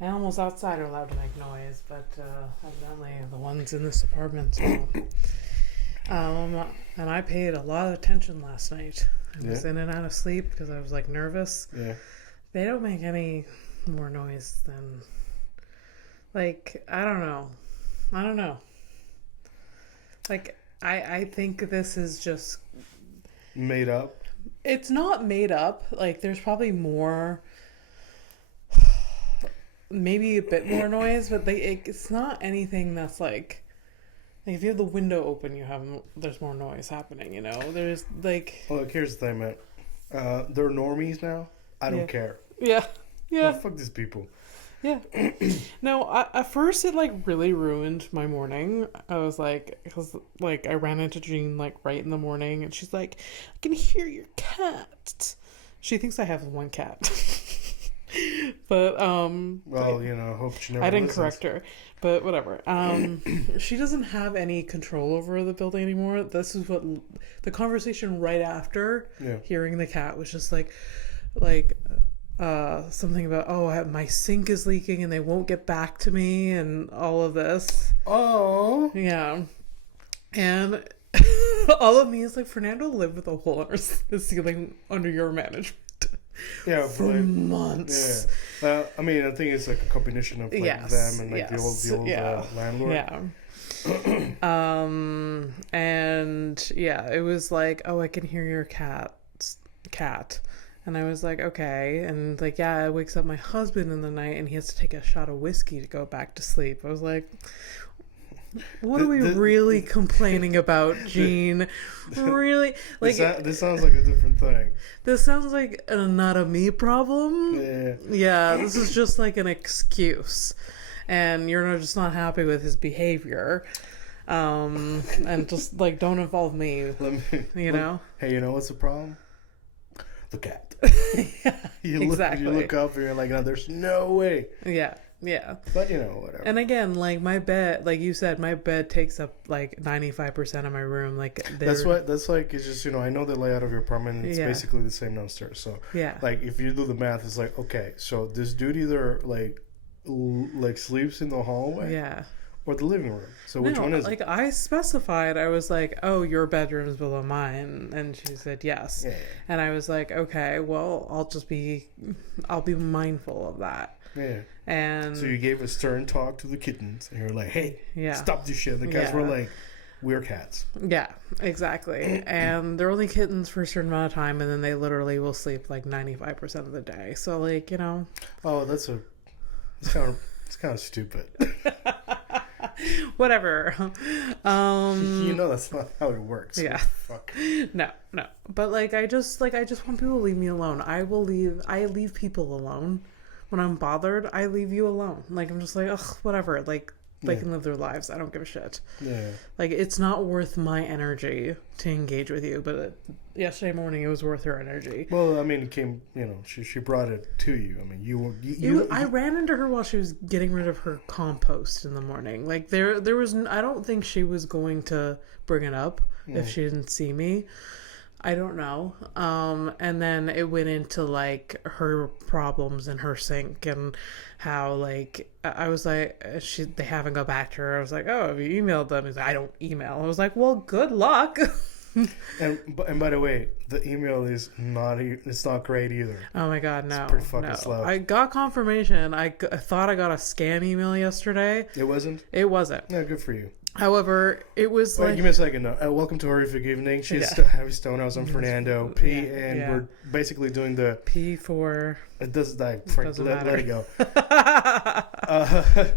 Animals outside are allowed to make noise, but evidently the ones in this apartment don't. And I paid a lot of attention last night. I was in and out of sleep because I was like nervous. Yeah. They don't make any more noise than, like, I don't know. Like, I think this is just made up. It's not made up. Like, there's probably more, maybe a bit more noise, but it's not anything that's like if you have the window open, there's more noise happening, you know? There's like... Well, look, here's the thing, man. They're normies now. I don't care. Yeah. Yeah. Oh, fuck these people. Yeah. No, at first it like really ruined my morning. I was like, because like I ran into Jean like right in the morning and she's like, I can hear your cat. She thinks I have one cat. But well, you know, hope she never I didn't listens. correct her, but whatever. She doesn't have any control over the building anymore. This is what the conversation right after hearing the cat was just like something about, oh, my sink is leaking and they won't get back to me and all of this. Oh yeah. And all of me is like, Fernando lived with a hole in the ceiling under your management. Yeah, for months. Yeah, I mean, I think it's like a combination of like them and like the old landlord. Yeah. And yeah, it was like, oh, I can hear your cat, and I was like, okay, and like, yeah, it wakes up my husband in the night, and he has to take a shot of whiskey to go back to sleep. I was like, what are we really complaining about, Jean? Really? Like this sounds like a different thing. This sounds like a not a me problem. Yeah. Yeah, this is just like an excuse. And you're just not happy with his behavior. And just like, don't involve me. You know? Hey, you know what's the problem? The cat. Yeah, you look up and you're like, no, there's no way. Yeah. Yeah. But, you know, whatever. And again, like my bed, like you said, my bed takes up like 95% of my room. Like that's like, it's just, you know, I know the layout of your apartment. It's basically the same downstairs. So, like, if you do the math, it's like, okay, so this dude either like sleeps in the hallway. Yeah. Or the living room. So which one is like, I specified, I was like, oh, your bedroom's below mine. And she said yes. Yeah. And I was like, okay, well, I'll be mindful of that. Yeah. And so you gave a stern talk to the kittens. And you're like, hey, stop this shit. The cats were like, we're cats. Yeah, exactly. And they're only kittens for a certain amount of time. And then they literally will sleep like 95% of the day. So like, you know. Oh, it's kind of stupid. Whatever. You know that's not how it works. Yeah. Fuck. No. But like I just want people to leave me alone. I leave people alone. When I'm bothered, I leave you alone. Like, I'm just like, ugh, whatever. Like, they can live their lives. I don't give a shit. Yeah. Like, it's not worth my energy to engage with you. But yesterday morning, it was worth her energy. Well, I mean, it came, you know, she brought it to you. I mean, I ran into her while she was getting rid of her compost in the morning. Like, there was, I don't think she was going to bring it up if she didn't see me. I don't know. And then it went into like her problems in her sink and how like I was like they haven't got back to her. I was like, oh, have you emailed them? He's like, I don't email. I was like, well, good luck. and by the way, the email is not great either. Oh my god, no. It's pretty fucking slow. I got confirmation. I thought I got a scam email yesterday. It wasn't? It wasn't. Yeah, good for you. However, it was Wait, give me a second. Welcome to Horrific Evening. She's Abby Stonehouse. I'm Fernando P, and we're basically doing the P for. It does die. Let it go.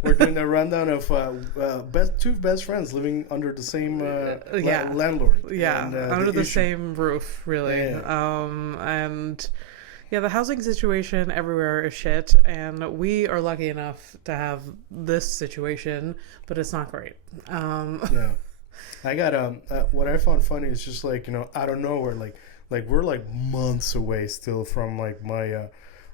We're doing a rundown of two best friends living under the same landlord. Yeah, and, under the same roof, really. Yeah. And. Yeah, the housing situation everywhere is shit, and we are lucky enough to have this situation, but it's not great. Yeah, I got what I found funny is just like, you know, out of nowhere, like we're like months away still from like my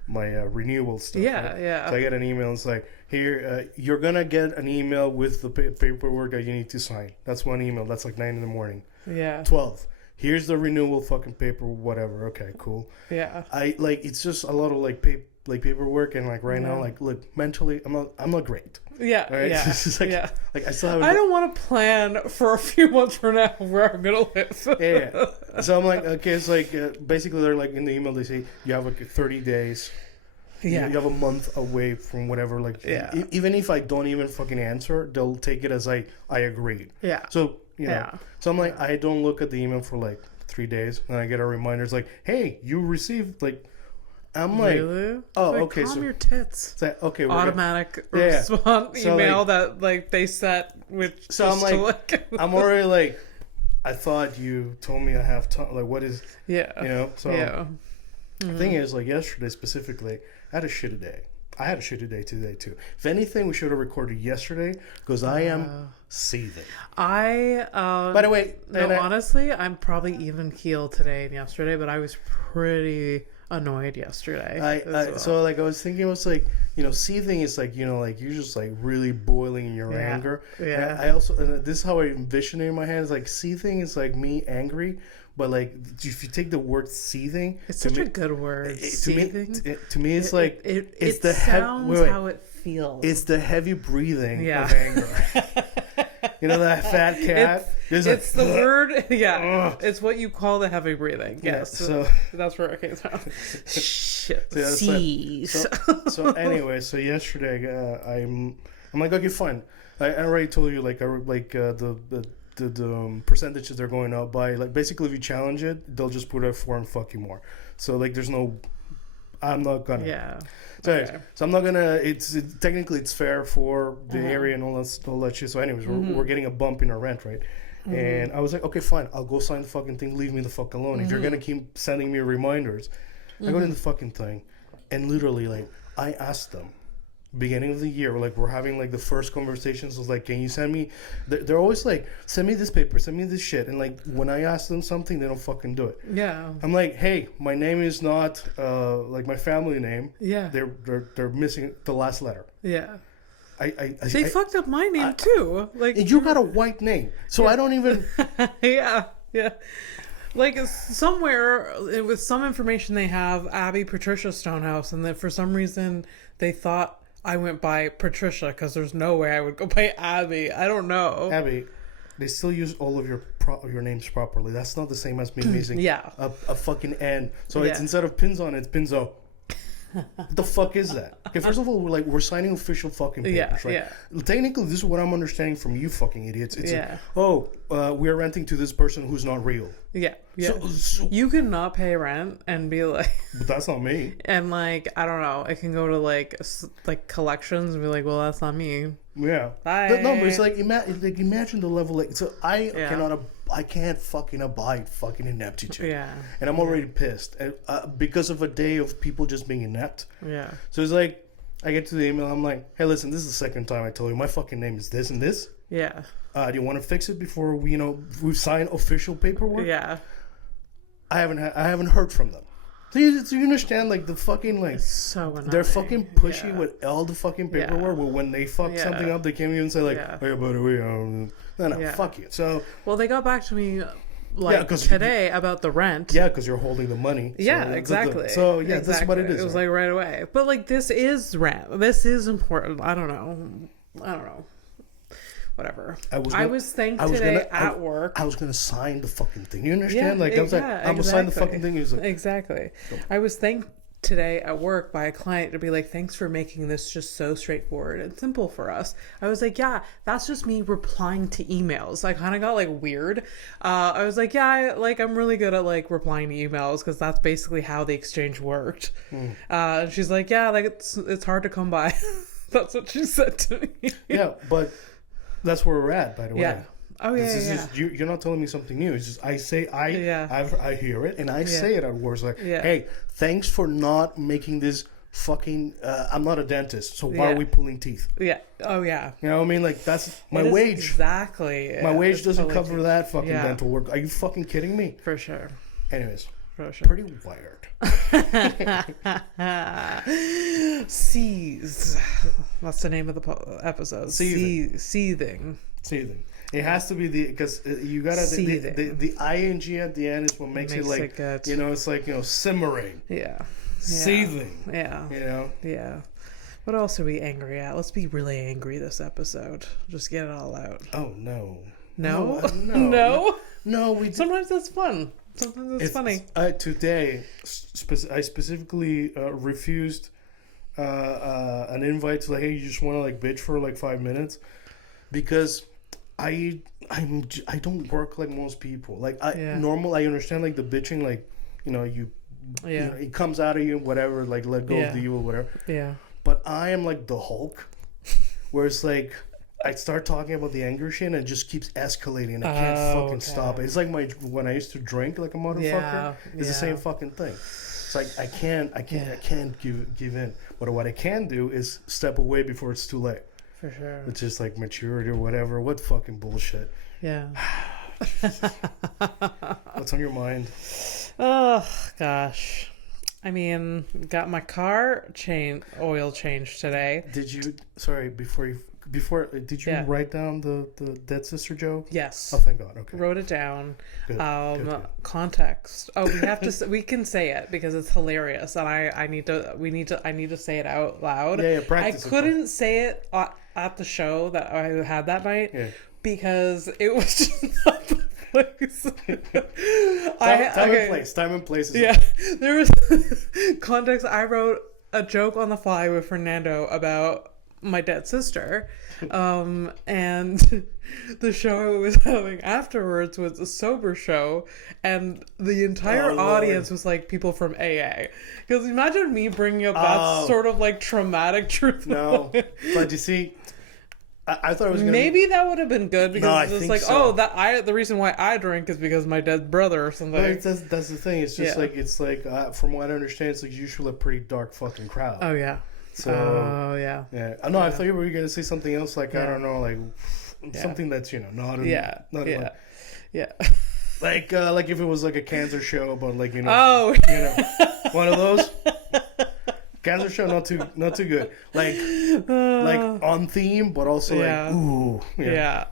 renewal stuff. Yeah, right? yeah. So I get an email. It's like, here, you're gonna get an email with the paperwork that you need to sign. That's one email. That's like 9 a.m. Yeah. 12. Here's the renewal fucking paper, whatever. Okay, cool. Yeah. It's just a lot of like paperwork, and like right now, like look, mentally, I'm not great. Yeah, right? yeah, like I still have. I don't want to plan for a few months from now where I'm gonna live. yeah. So I'm like, okay, it's like basically they're like in the email they say you have like 30 days. Yeah. You have a month away from whatever. Like, even if I don't even fucking answer, they'll take it as I agreed. Yeah. So so I'm like, I don't look at the email for like 3 days, and I get a reminder. It's like, hey, you received like. I'm like, really? Oh, like, okay. Calm So your tits. So, okay, automatic response email that like they set. Which so I'm like, I'm already like, I thought you told me I have time. Like, what is? Yeah. You know. So the thing is, like yesterday specifically, I had a shitty day. I had a shitty day today too. If anything, we should have recorded yesterday because I am seething. By the way, honestly, I'm probably even keeled today and yesterday, but I was pretty annoyed yesterday. So like I was thinking, it was like, you know, seething is like, you know, like you're just like really boiling in your anger. Yeah. And I also, this is how I envision it in my head. Is like seething is like me angry, but like if you take the word seething, it's such a good word. To me, it's like it's the sounds how it feels. It's the heavy breathing of anger. You know that fat cat? It's the word. Yeah. It's what you call the heavy breathing. Yes. Yeah, so that's where it came from. Shit. So anyway, so yesterday I'm like, okay, fine. I already told you like the percentages they're going up by. Like basically, if you challenge it, they'll just put it for and fuck you more. So like, there's no. I'm not gonna. Yeah. So, anyways, so I'm not gonna. Technically it's fair for the area and all that shit. So anyways, we're getting a bump in our rent, right? And I was like, okay, fine, I'll go sign the fucking thing. Leave me the fuck alone. If you're gonna keep sending me reminders, I go in the fucking thing, and literally like I asked them. Beginning of the year, like we're having like the first conversations was like, can you send me? They're always like, send me this paper, send me this shit, and like when I ask them something, they don't fucking do it. Yeah. I'm like, hey, my name is not like my family name. Yeah. They're missing the last letter. Yeah. They fucked up my name too. Like you got a white name, so I don't even. Yeah. Like somewhere with some information they have Abby Patricia Stonehouse, and then for some reason they thought I went by Patricia because there's no way I would go by Abby. I don't know. Abby, they still use all of your names properly. That's not the same as me missing a fucking N. So it's instead of Pinzon, it's Pinzo. What the fuck is that? Okay, first of all, we're signing official fucking papers, right? Yeah. Technically, this is what I'm understanding from you fucking idiots. It's we're renting to this person who's not real. Yeah. So, you can not pay rent and be like... But that's not me. And like, I don't know, it can go to like collections and be like, well, that's not me. Yeah. Bye. No, but it's like, imagine the level, like, so I can't fucking abide fucking ineptitude. Yeah. And I'm already pissed because of a day of people just being inept. Yeah. So it's like, I get to the email, I'm like, hey, listen, this is the second time I told you my fucking name is this and this. Yeah. Do you want to fix it before we sign official paperwork? Yeah. I haven't heard from them. So you understand, like, the fucking, like, so annoying. They're fucking pushy with all the fucking paperwork, but when they fuck something up, they can't even say, like, hey, by the way, no, fuck you. So, well, they got back to me, like, today about the rent. Yeah, because you're holding the money. So exactly. This is what it is. It was, like, right away. But, like, this is rent. This is important. I don't know. Whatever. I was thanked today at work. I was gonna sign the fucking thing. You understand? I was like, I'm gonna sign the fucking thing. He was like, exactly. I was thanked today at work by a client to be like, thanks for making this just so straightforward and simple for us. I was like, yeah, that's just me replying to emails. I kind of got like weird. I was like, yeah, I'm really good at like replying to emails because that's basically how the exchange worked. And she's like, yeah, like it's hard to come by. That's what she said to me. Yeah, but. That's where we're at, by the way. Yeah. Oh yeah. Just, you're not telling me something new. It's just I hear it and I say it at work. Like, hey, thanks for not making this fucking. I'm not a dentist, so why are we pulling teeth? Yeah. Oh yeah. You know what I mean? Like that's my wage. Exactly. My wage doesn't cover that fucking dental work. Are you fucking kidding me? For sure. Anyways, pretty wired. Sees. That's the name of the episode. Seething. It has to be because you gotta the ing at the end is what makes it like it's like simmering. Yeah. Seething. Yeah. You know? Yeah. What else are we angry at? Let's be really angry this episode. Just get it all out. Oh, no. No? No. No, Sometimes that's fun. Sometimes it's funny. Today, I specifically refused an invite to, like, hey, you just want to, like, bitch for, like, 5 minutes? Because I don't work like most people. Like, I understand, like, the bitching, like, you know, it comes out of you, whatever, like, let go of the evil, whatever. Yeah. But I am like the Hulk, where it's like I start talking about the anger shit and it just keeps escalating and I can't fucking stop it. It's like when I used to drink like a motherfucker. It's the same fucking thing. It's like I can't give in. But what I can do is step away before it's too late. For sure. It's just like maturity or whatever. What fucking bullshit. Yeah. What's on your mind? Oh gosh. I mean, got my car oil changed today. Did you? Sorry, did you write down the dead sister joke? Yes. Oh, thank God. Okay. Wrote it down. Good. Context. Oh, we have to. We can say it because it's hilarious, and I need to say it out loud. Yeah. Practice. I couldn't say it at the show that I had that night because it was just not the place. Time and place. There was context. I wrote a joke on the fly with Fernando about my dead sister, and the show I was having afterwards was a sober show, and the entire audience was like people from AA. Because imagine me bringing up that sort of like traumatic truth. No, but you see, I thought it was maybe that would have been good because it's like, so. The reason why I drink is because my dead brother or something. But that's the thing. It's just like from what I understand, it's like usually a pretty dark fucking crowd. Oh yeah. So yeah. I know. I thought you were gonna say something else. Like I don't know, like something that's not. Like if it was like a cancer show about like one of those. Cancer show not too good. Like on theme, but also like ooh. Yeah.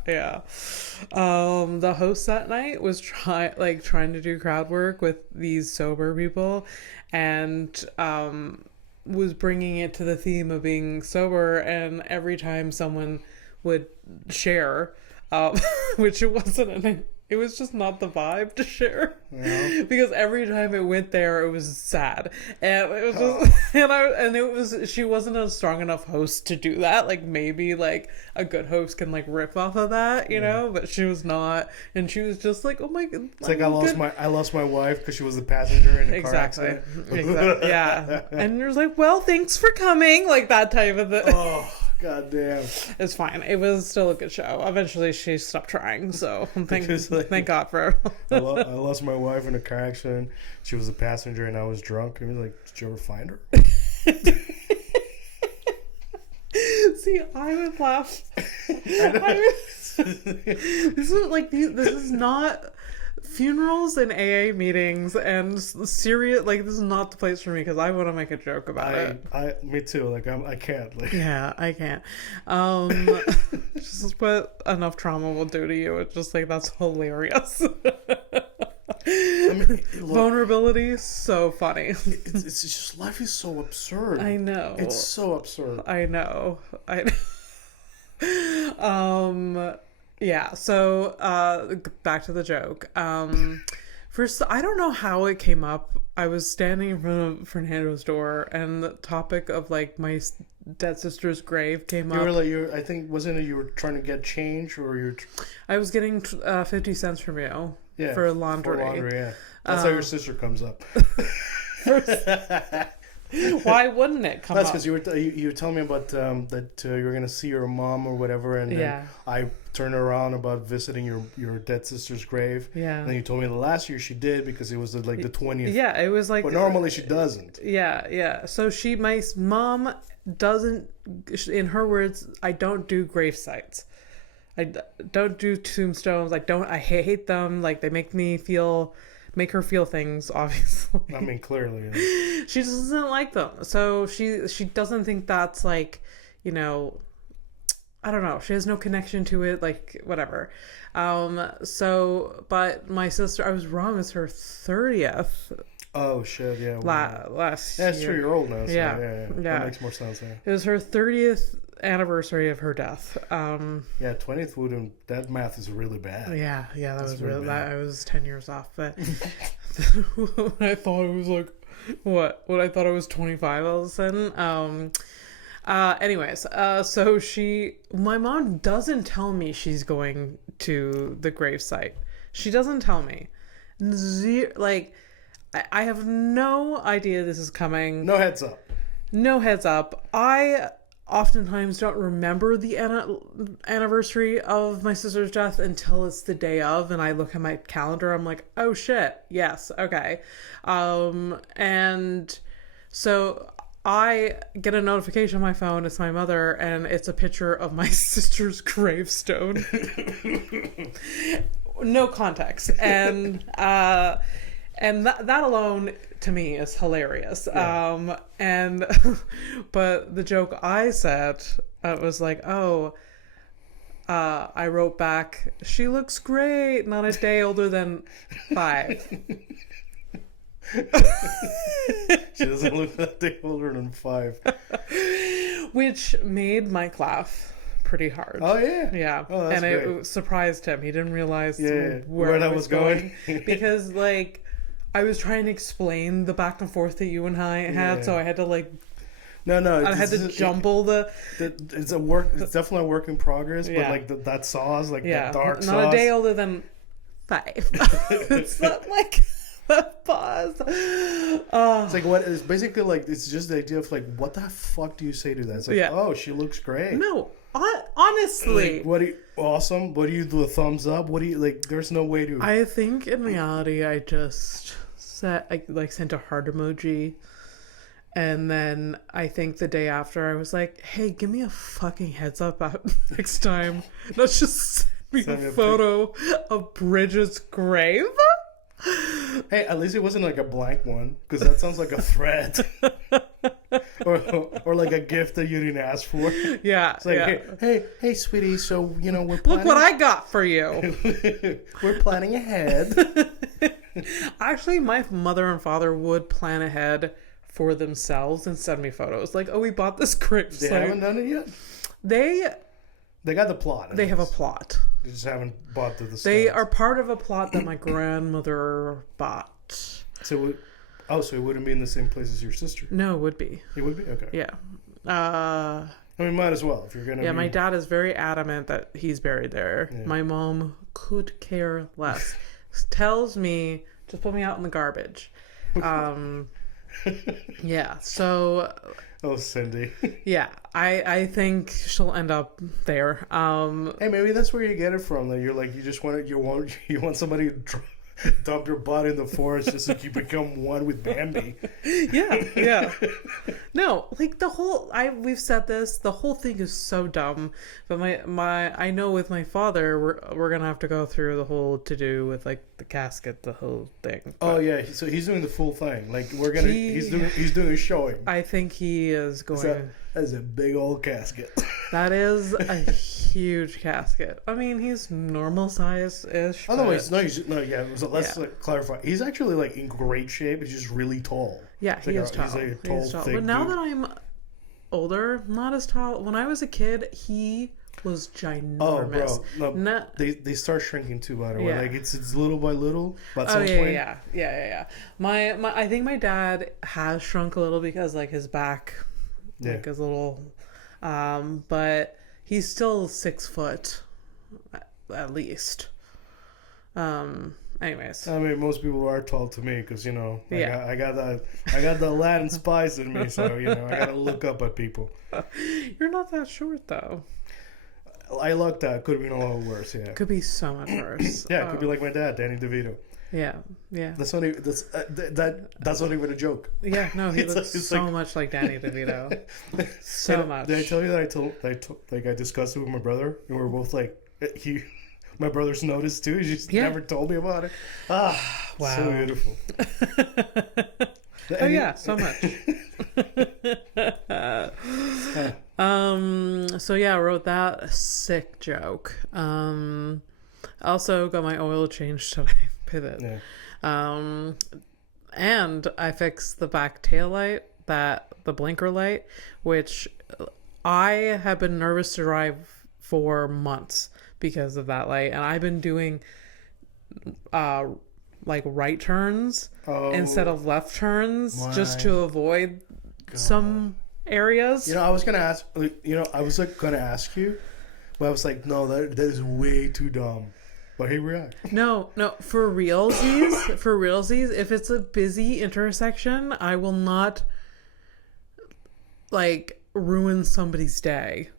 The host that night was trying to do crowd work with these sober people, and was bringing it to the theme of being sober. And every time someone would share, which it wasn't it was just not the vibe to share. Yeah. Because every time it went there, it was sad. And it was just, she wasn't a strong enough host to do that. Like maybe like a good host can like rip off of that, you know, but she was not. And she was just like, oh my God. It's like I lost my wife because she was the passenger in a car accident. Exactly. Yeah. And you're like, well, thanks for coming. Like that type of thing. Oh. God damn. It's fine. It was still a good show. Eventually she stopped trying, so thank God for her. I lost my wife in a car accident. She was a passenger and I was drunk. And he was like, did you ever find her? See, I would laugh. This is not funerals and AA meetings and serious. Like this is not the place for me because I want to make a joke about it. Me too. Like I can't. Like yeah, I can't. Just what enough trauma will do to you. It's just like that's hilarious. Vulnerability, so funny. It's just life is so absurd. I know. It's so absurd. I know. Yeah, so back to the joke. First, I don't know how it came up. I was standing in front of Fernando's door, and the topic of like my dead sister's grave came up. I think wasn't it you were trying to get change or you're? I was getting 50 cents from you for laundry. Yeah, that's how your sister comes up. Why wouldn't it come up? That's because you were telling me about that you were gonna see your mom or whatever, and then I turned around about visiting your dead sister's grave. Yeah. And then you told me the last year she did because it was like the 20th. Yeah, it was like. But normally she doesn't. Yeah. So my mom doesn't. In her words, I don't do grave sites. I don't do tombstones. I hate them. Like they make her feel things, obviously. I mean, clearly. Yeah. She doesn't like them. So she doesn't think that's like, I don't know. She has no connection to it, like, whatever. But my sister, I was wrong. It's her 30th. Oh shit! Yeah. Last. Yeah, it's year. true. You're old now. So Yeah. That makes more sense. Yeah. It was her 30th anniversary of her death. Yeah, 20th wouldn't. That math is really bad. Yeah. That was really bad. I was 10 years off, but I thought it was like what I thought it was 25 all of a sudden. Anyways, so my mom doesn't tell me she's going to the gravesite. She doesn't tell me. I have no idea this is coming. No heads up. No heads up. I oftentimes don't remember the anniversary of my sister's death until it's the day of, and I look at my calendar. I'm like, oh shit, yes, okay. And so I get a notification on my phone. It's my mother, and it's a picture of my sister's gravestone. No context, and that alone to me is hilarious. Yeah. But the joke I said was like, I wrote back, she looks great, not a day older than 5. She doesn't look that day older than 5. Which made Mike laugh pretty hard. Oh yeah. Yeah. Oh, that's and great. It surprised him. He didn't realize where that was going. Because like I was trying to explain the back and forth that you and I had, so I had to like I had to jumble it's a work. It's definitely a work in progress. But like that sauce, like that dark sauce. Not a day older than 5. It's not like a pause. It's like what? It's basically like it's just the idea of like what the fuck do you say to that? It's like oh, she looks great. No, honestly, like, what do you awesome? What do you do? A thumbs up? What do you like? There's no way to. I think in reality, I just sent a heart emoji. And then I think the day after I was like, hey, give me a fucking heads up next time. Let's just send me a photo of Bridget's grave. Hey, at least it wasn't like a blank one, because that sounds like a threat. or like a gift that you didn't ask for. Yeah. It's like, hey, sweetie, so, we're planning... Look what I got for you. We're planning ahead. Actually, my mother and father would plan ahead for themselves and send me photos. Like, we bought this gravesite. They haven't done it yet? They got the plot. They have a plot. They just haven't bought the stuff. They are part of a plot that my grandmother bought. So it wouldn't be in the same place as your sister? No, it would be. It would be? Okay. Yeah. I mean, might as well if you're going to. Yeah, my dad is very adamant that he's buried there. Yeah. My mom could care less. Tells me, just put me out in the garbage. Yeah, so... Oh, Cindy. Yeah, I think she'll end up there. Hey, maybe that's where you get it from. That you're like, you want somebody to dump your body in the forest just so you become one with Bambi. Yeah. No, like we've said this. The whole thing is so dumb. But I know with my father, we're gonna have to go through the whole to do with like the casket, the whole thing. But oh yeah, so he's doing the full thing. Like he's doing a showing. I think he is going. That's a big old casket. That is a huge casket. I mean, he's normal size-ish. Oh, no, so let's clarify. He's actually, like, in great shape. He's just really tall. Yeah, he is tall. He's like a tall, thick But now that I'm older, not as tall. When I was a kid, he was ginormous. Oh, bro. No, they start shrinking, too, by the way. Like, it's little by little. But at some point... Yeah. I think my dad has shrunk a little because, like, his back... Like his little, but he's still 6 foot, at least. Anyways, I mean, most people are tall to me because I got the Latin spice in me, so I gotta look up at people. You're not that short though. I lucked out. Could have been a lot worse. Yeah, could be so much worse. Yeah, it could be like my dad, Danny DeVito. Yeah. That's not even a joke. Yeah, no, he looks so much like Danny DeVito. So much. Did I tell you that I discussed it with my brother, and we were both like, my brother's noticed too. He just never told me about it. Wow, so beautiful. So much. So I wrote that sick joke. Also got my oil changed today. Pivot. Yeah. And I fixed the back tail light, the blinker light, which I have been nervous to drive for months because of that light. And I've been doing like right turns instead of left turns just to avoid some areas. I was gonna ask. I was like gonna ask you, but I was like, no, that is way too dumb. But here we are. No, for realsies, if it's a busy intersection, I will not like ruin somebody's day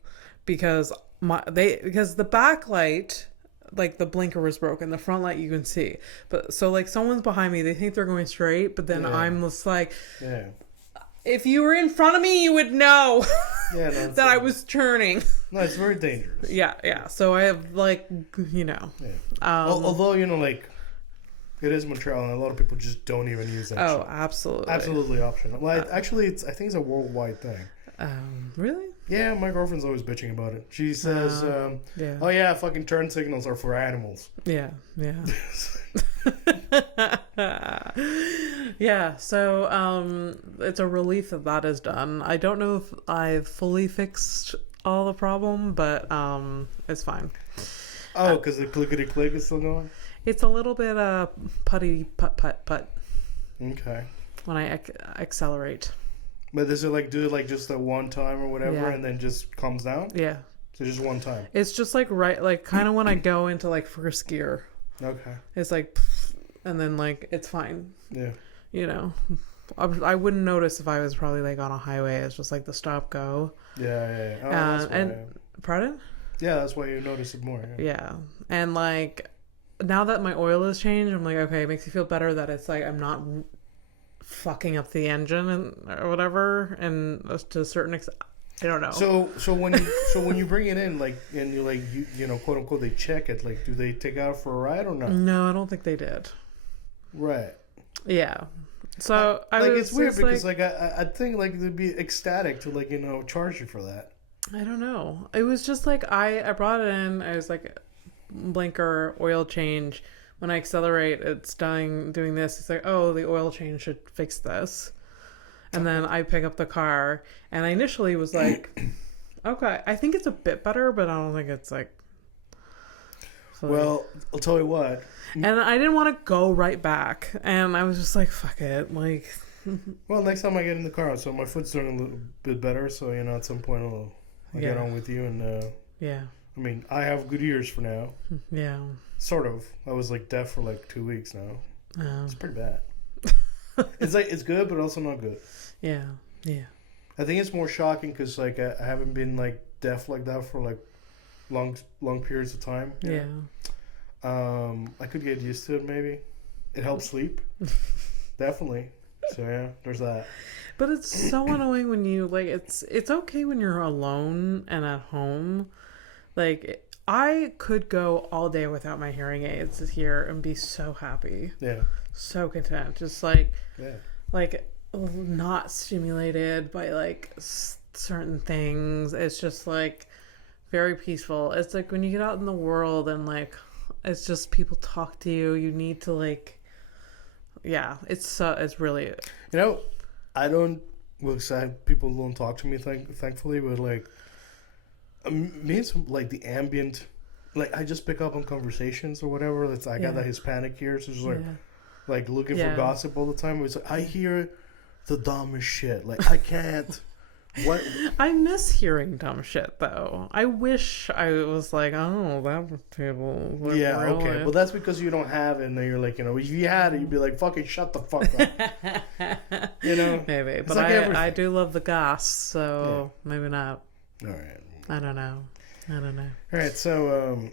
because the back light, like the blinker was broken, the front light you can see, but so like someone's behind me, they think they're going straight, but then I'm just like, if you were in front of me, you would know that I was turning. No, it's very dangerous. Yeah. So I have like, although like it is Montreal and a lot of people just don't even use that. Oh, shit. absolutely optional. Well, actually, I think it's a worldwide thing. Really? Yeah, my girlfriend's always bitching about it. She says, "Oh yeah, fucking turn signals are for animals." Yeah. Yeah. So it's a relief that is done. I don't know if I've fully fixed all the problem, but it's fine. Oh, because the clickety click is still going. It's a little bit putty putt. Okay. When I accelerate. But does it like do it like just at one time or whatever, and then just calms down? Yeah. So just one time. It's just like kind of when I go into like first gear. Okay. It's like, and then like it's fine. Yeah. I wouldn't notice if I was probably like on a highway. It's just like the stop go. Yeah. Oh, that's and pardon? Yeah, that's why you notice it more. Yeah. And like now that my oil has changed, I'm like, okay, it makes me feel better that it's like I'm not fucking up the engine or whatever, and to a certain extent, I don't know. So when you bring it in, like, and you like you know, quote unquote, they check it. Like, do they take it out for a ride or not? No, I don't think they did. Right. Yeah. So it's weird because I think like they'd be ecstatic to charge you for that. I don't know. It was just like I brought it in. I was like, blinker, oil change. When I accelerate, it's doing this. It's like, oh, the oil change should fix this. And then I pick up the car, and I initially was like, okay, I think it's a bit better, but I don't think it's like. Well, I'll tell you what. And I didn't want to go right back, and I was just like, fuck it, like. Well, next time I get in the car, so my foot's doing a little bit better, so at some point I'll get on with you and. Yeah. I mean, I have good ears for now. Yeah. Sort of. I was like deaf for like 2 weeks now. It's pretty bad. It's good, but also not good. Yeah. I think it's more shocking because like I haven't been like deaf like that for like long periods of time. Yeah. I could get used to it maybe. It helps sleep. Definitely. So yeah, there's that. But it's so annoying when you like it's okay when you're alone and at home. Like I could go all day without my hearing aids here and be so happy. Yeah. So content. Just like not stimulated by like certain things. It's just like very peaceful. It's like when you get out in the world and like it's just people talk to you. You need to like, it's really. I don't. Well, people don't talk to me. Thankfully, but like. Me, like the ambient, like I just pick up on conversations or whatever. I got that Hispanic ear, so it's like looking for gossip all the time. It's like I hear the dumbest shit. Like I can't. What? I miss hearing dumb shit though. I wish I was like, oh, that people. Yeah, really... okay. Well, that's because you don't have it, and then you're like, if you had it, you'd be like, fucking shut the fuck up. Maybe, but like I do love the goss, so maybe not. All right. I don't know. All right, so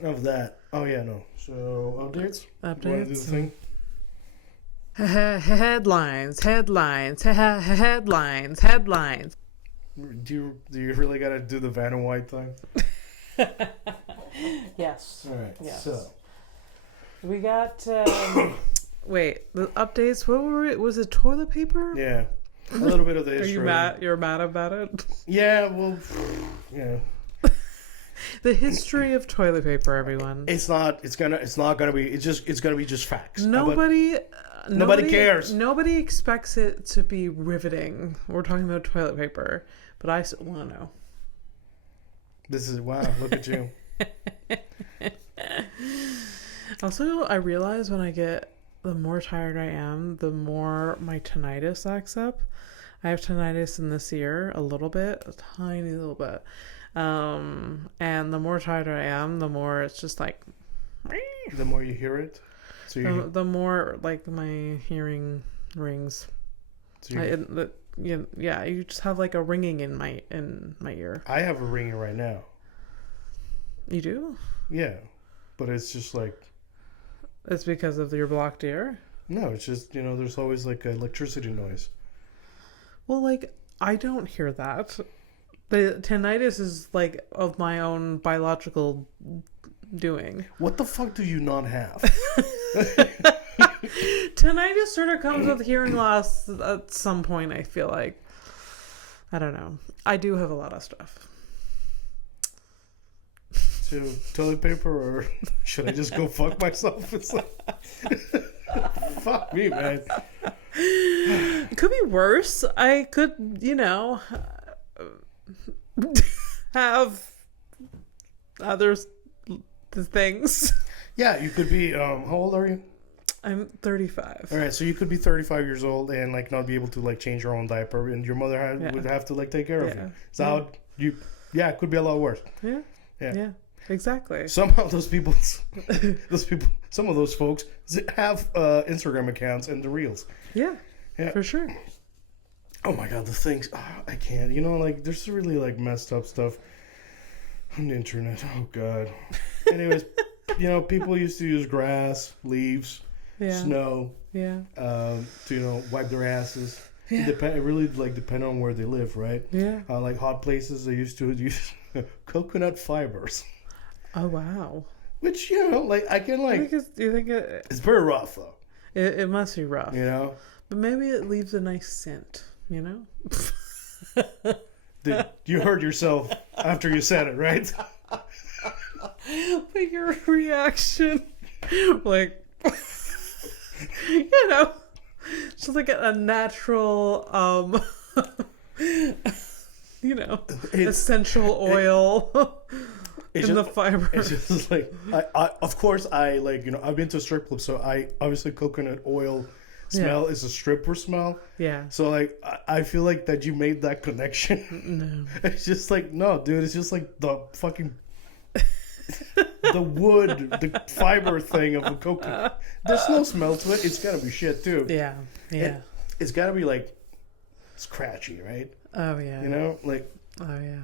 of that. Oh yeah, no. So updates. You want to do the thing? Headlines. Do you really gotta do the Vanna White thing? Yes. All right. Yes. So we got. Wait, the updates. What were it? Was it toilet paper? Yeah. A little bit of the history. Are you mad? You're mad about it? Yeah, well, yeah. The history of toilet paper, everyone. It's not gonna be. It's gonna be just facts. Nobody cares. Nobody expects it to be riveting. We're talking about toilet paper, but I still want to know. This is wow. Look at you. Also, I realize when the more tired I am, the more my tinnitus acts up. I have tinnitus in this ear a little bit, a tiny little bit. And the more tired I am, the more it's just like... The more you hear it? So the more, like, my hearing rings. So you just have, like, a ringing in my ear. I have a ringing right now. You do? Yeah. But it's just like... It's because of your blocked ear? No, it's just, there's always, like, electricity noise. Well, like, I don't hear that. The tinnitus is, like, of my own biological doing. What the fuck do you not have? Tinnitus sort of comes with hearing loss at some point, I feel like. I don't know. I do have a lot of stuff. So, toilet paper, or should I just go fuck myself? It's like... Fuck me, man. It could be worse. I could, have other things. Yeah, you could be, how old are you? I'm 35. All right, so you could be 35 years old and, like, not be able to, like, change your own diaper, and your mother would have to, like, take care of you. So it could be a lot worse. Yeah. Exactly. Somehow some of those folks have Instagram accounts and the reels. Yeah, for sure. Oh my god, the things I can't. Like, there's really, like, messed up stuff on the internet. Oh god. Anyways, people used to use grass, leaves, snow, to wipe their asses. Yeah. It really, like, depend on where they live, right? Yeah. Like hot places, they used to use coconut fibers. Oh wow! Which like, I can, like. You think it's very rough though. It must be rough. But maybe it leaves a nice scent. Dude, you heard yourself after you said it, right? But your reaction, like, just like a natural, essential oil. In the fiber. It's just like, I of course, I, like, I've been to a strip club, so I obviously coconut oil smell is a stripper smell. Yeah. So, like, I feel like that you made that connection. No. It's just like, no, dude, it's just like the fucking the wood, the fiber thing of a coconut. There's no smell to it. It's gotta be shit too. Yeah. Yeah. It's gotta be, like, scratchy, right? Oh yeah. Like. Oh yeah.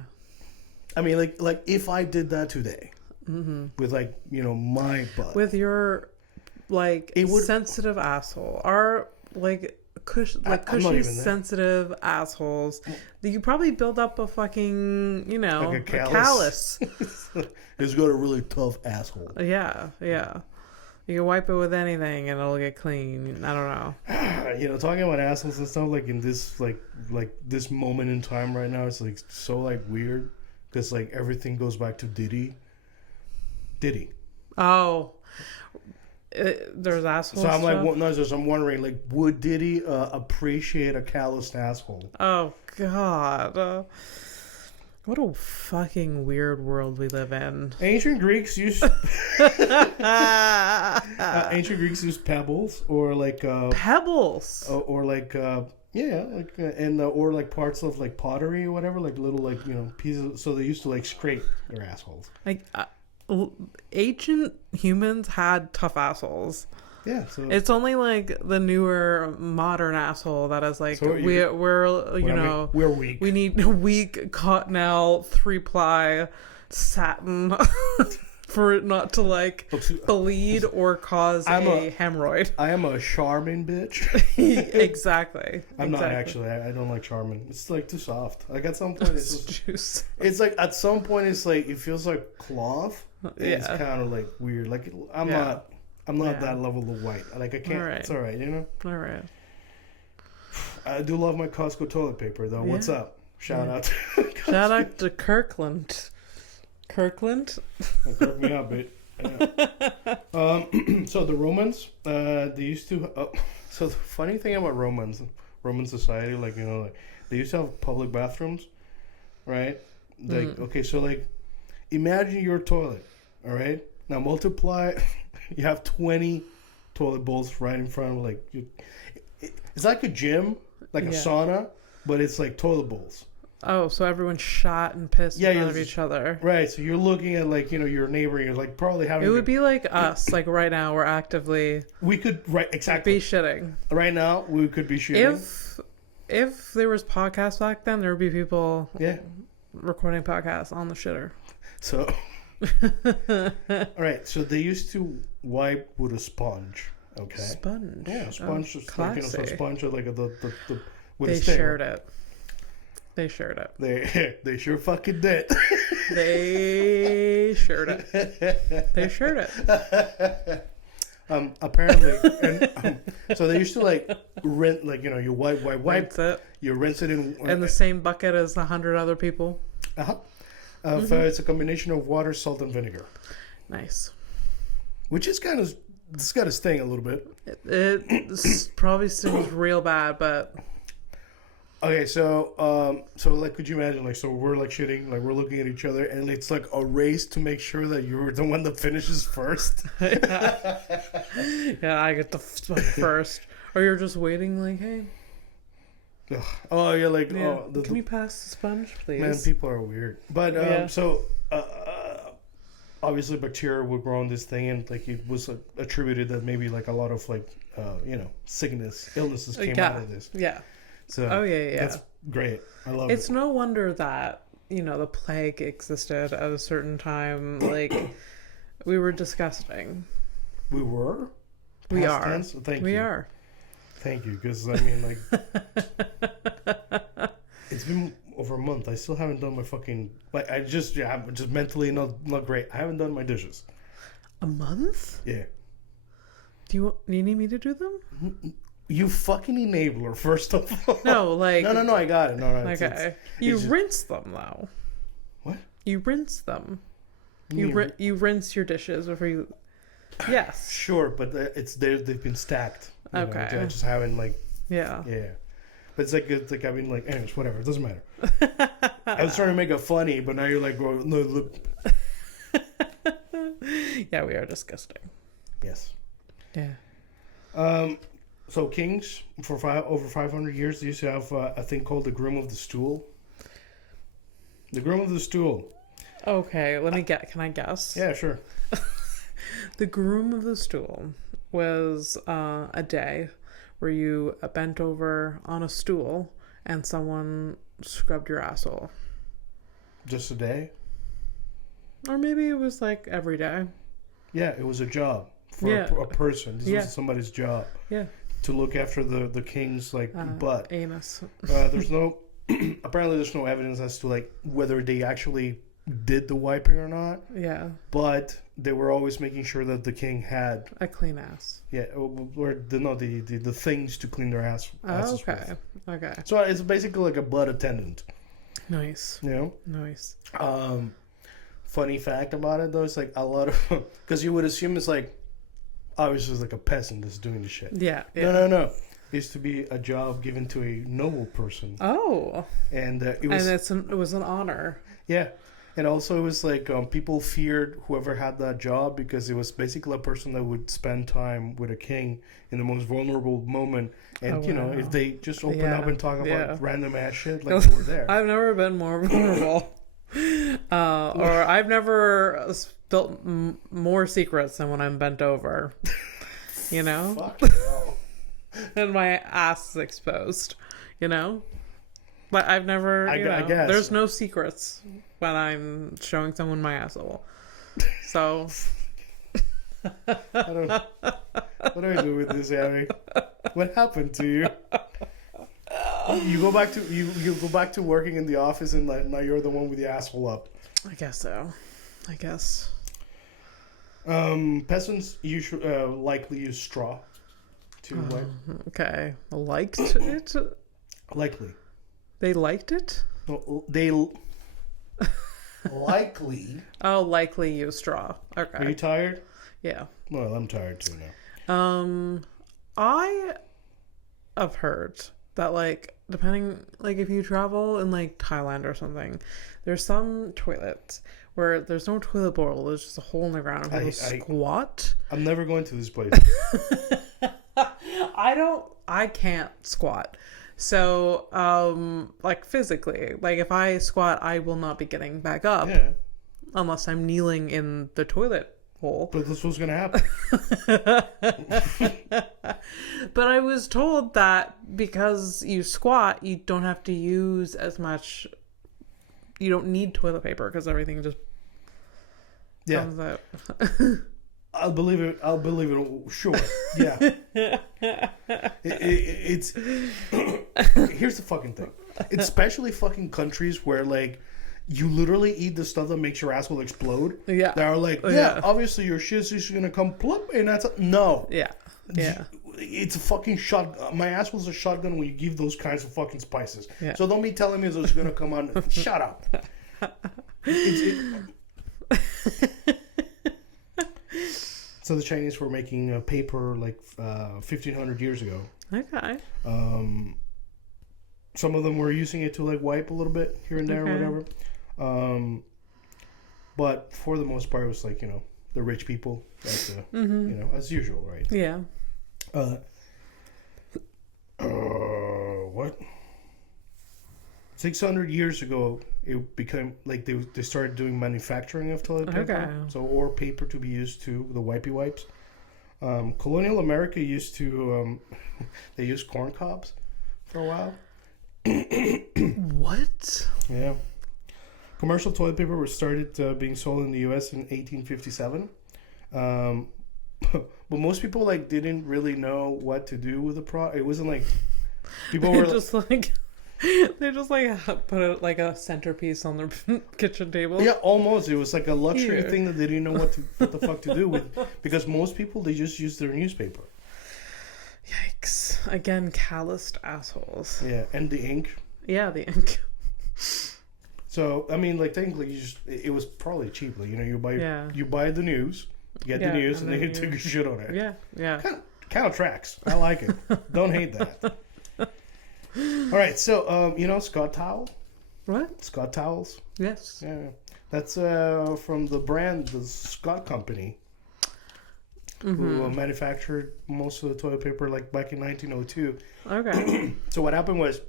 I mean, like if I did that today, with, like, my butt, with your, like, sensitive asshole, our, like, cushy sensitive assholes, you probably build up a fucking, like a callus. It's got a really tough asshole. Yeah. You can wipe it with anything and it'll get clean. I don't know. Talking about assholes and stuff, like, in this, like this moment in time right now, it's, like, so, like, weird. Because, like, everything goes back to Diddy. Oh. There's assholes. So I'm like, I'm wondering, like, would Diddy appreciate a calloused asshole? Oh, God. What a fucking weird world we live in. Ancient Greeks used pebbles, or, like, pebbles, or like. Yeah, like, and or, like, parts of, like, pottery or whatever, like little, like, pieces. So they used to, like, scrape their assholes. Like, ancient humans had tough assholes. Yeah, so it's only, like, the newer modern asshole that is, like, so we're weak. We need weak cottonelle 3-ply satin. For it not to, like, bleed or cause a hemorrhoid. I am a Charmin bitch. Exactly. I'm not actually. I don't like Charmin. It's, like, too soft. Like, at some point it's juice. It's like, at some point it's like, it feels like cloth. It's kind of, like, weird. Like, I'm not that level of white. Like, I can't. All right. It's all right. All right. I do love my Costco toilet paper though. Yeah. What's up? Shout out. Shout out to Kirkland. Kirkland. That cracked me up, but so the Romans, they used to. So the funny thing about Roman society, like like they used to have public bathrooms, right? Like okay, so like imagine your toilet, all right? Now multiply, you have 20 toilet bowls right in front of it's like a gym, like a sauna, but it's like toilet bowls. Oh, so everyone shot and pissed in front of each other. Right, so you're looking at your neighbor, you're like probably having... It would be like us, like right now we're actively... We could, exactly. Be shitting. Right now, we could be shitting. If there was podcasts back then, there would be people recording podcasts on the shitter. So... Alright, so they used to wipe with a sponge, okay? Sponge? Yeah, a sponge. Classy. So a sponge with with a stick. Shared it. They shared it. They sure fucking did. They shared it. They shared it. Apparently, and so they used to rinse, you wipe. Rinse it. You rinse it in the same bucket as 100 other people. It's a combination of water, salt, and vinegar. Nice. Which is it's got to sting a little bit. It probably stings real bad, but. Okay, so could you imagine, so we're shitting, we're looking at each other, and it's like a race to make sure that you're the one that finishes first. Yeah, I get the first, or you're just waiting, hey. Oh, you're can you pass the sponge, please? Man, people are weird. But obviously bacteria would grow on this thing, and it was attributed that maybe a lot of illnesses came out of this. Yeah. So that's great. I love it. It's no wonder that the plague existed at a certain time. We were disgusting. We were. We are. Tense? Thank you. We are. Thank you, because it's been over a month. I still haven't done my fucking. I'm just mentally not great. I haven't done my dishes. A month? Yeah. Do you need me to do them? You fucking enabler, first of all. No, No, I got it. No. Okay. You rinse them, though. What? You rinse them. You rinse your dishes before you... Yes. Sure, but they've been stacked. Okay. I just haven't, Yeah. Yeah. But anyways, whatever. It doesn't matter. I was trying to make it funny, but now you're no, look. Yeah, we are disgusting. Yes. Yeah. So kings, for over 500 years, they used to have a thing called the groom of the stool. The groom of the stool. Okay, can I guess? Yeah, sure. The groom of the stool was a day where you bent over on a stool and someone scrubbed your asshole. Just a day? Or maybe it was every day. Yeah, it was a job for a person. This was somebody's job. Yeah. To look after the king's butt. Anus. There's no apparently there's no evidence as to whether they actually did the wiping or not. Yeah. But they were always making sure that the king had a clean ass. Yeah, or the things to clean their ass. Oh, okay. With. Okay. So it's basically a butt attendant. Nice. Nice. Funny fact about it though, it's a lot of because you would assume it's obviously it's a peasant that's doing the shit. Yeah. No. It used to be a job given to a noble person. Oh. And it was an honor. Yeah. And also it was people feared whoever had that job because it was basically a person that would spend time with a king in the most vulnerable moment. And, if they just open up and talk about random ass shit, they were there. I've never been more vulnerable. Or I've never felt more secrets than when I'm bent over. Fucking hell. And my ass is exposed, But I've never, I guess. There's no secrets when I'm showing someone my asshole. So. What do I do with this, Abby? What happened to you? You go back to working in the office and now you're the one with the asshole up. I guess so. Peasants likely use straw to wipe. Okay. Liked it? Likely. They liked it? No, they likely. Oh, likely use straw. Okay. Are you tired? Yeah. Well, I'm tired too now. I have heard that, like, depending, like, if you travel in, like, Thailand or something, there's some toilets where there's no toilet bowl, there's just a hole in the ground and people squat. I'm never going to this place. I can't squat. So, like, physically, like, if I squat, I will not be getting back up. Yeah. Unless I'm kneeling in the toilet hole. But this was going to happen. But I was told that because you squat, you don't have to use as much. You don't need toilet paper because everything just comes out. I'll believe it. Sure. Yeah. It's here's the fucking thing. It's especially fucking countries where, like, you literally eat the stuff that makes your asshole explode. Yeah. That are like, obviously your shit's just gonna come plump, and that's no. Yeah. Yeah. It's a fucking shotgun. My asshole's a shotgun when you give those kinds of fucking spices. Yeah. So don't be telling me it's gonna come on. Shut up. So the Chinese were making paper like 1,500 years ago. Okay. Some of them were using it to, like, wipe a little bit here and there or whatever. But for the most part, it was like, you know, the rich people, that, you know, as usual, right? Yeah. What? 600 years ago, it became like they started doing manufacturing of toilet paper. Okay. So, or paper to be used to the wipey wipes. Colonial America used to they used corn cobs for a while. What? Yeah. Commercial toilet paper was started being sold in the U.S. in 1857. But most people, like, didn't really know what to do with the product. It wasn't like people were just like they just like put it like a centerpiece on their kitchen table. Yeah, almost. It was like a luxury thing that they didn't know what the fuck to do with, because most people, they just use their newspaper. Yikes! Again, calloused assholes. Yeah, and the ink. Yeah, the ink. So I mean, like, technically, it was probably cheap. Like, you know, you buy the news, you get the news, and then you take a shit on it. Yeah, yeah. Kind of tracks. I like it. Don't hate that. All right, so you know Scott Towel? What? Scott Towels? Yes. Yeah, that's from the brand, the Scott Company, who manufactured most of the toilet paper, like, back in 1902. Okay. So what happened was,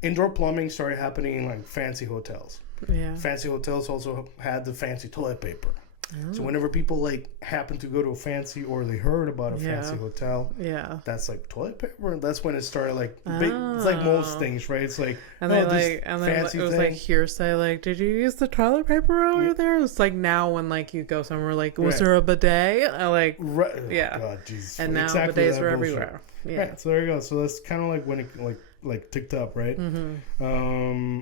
indoor plumbing started happening in, like, fancy hotels. Yeah. Fancy hotels also had the fancy toilet paper. Oh. So whenever people, like, happen to go to a fancy, or they heard about a fancy hotel, that's like toilet paper. That's when it started, like, big. It's like most things, right? It's like, and then it was like hearsay. Like, did you use the toilet paper over there? It's like now when, like, you go somewhere, like, was there a bidet? Yeah. God, Jesus. And now exactly bidets were everywhere. Yeah. Right. So there you go. So that's kind of like when it like ticked up, right? Mm-hmm.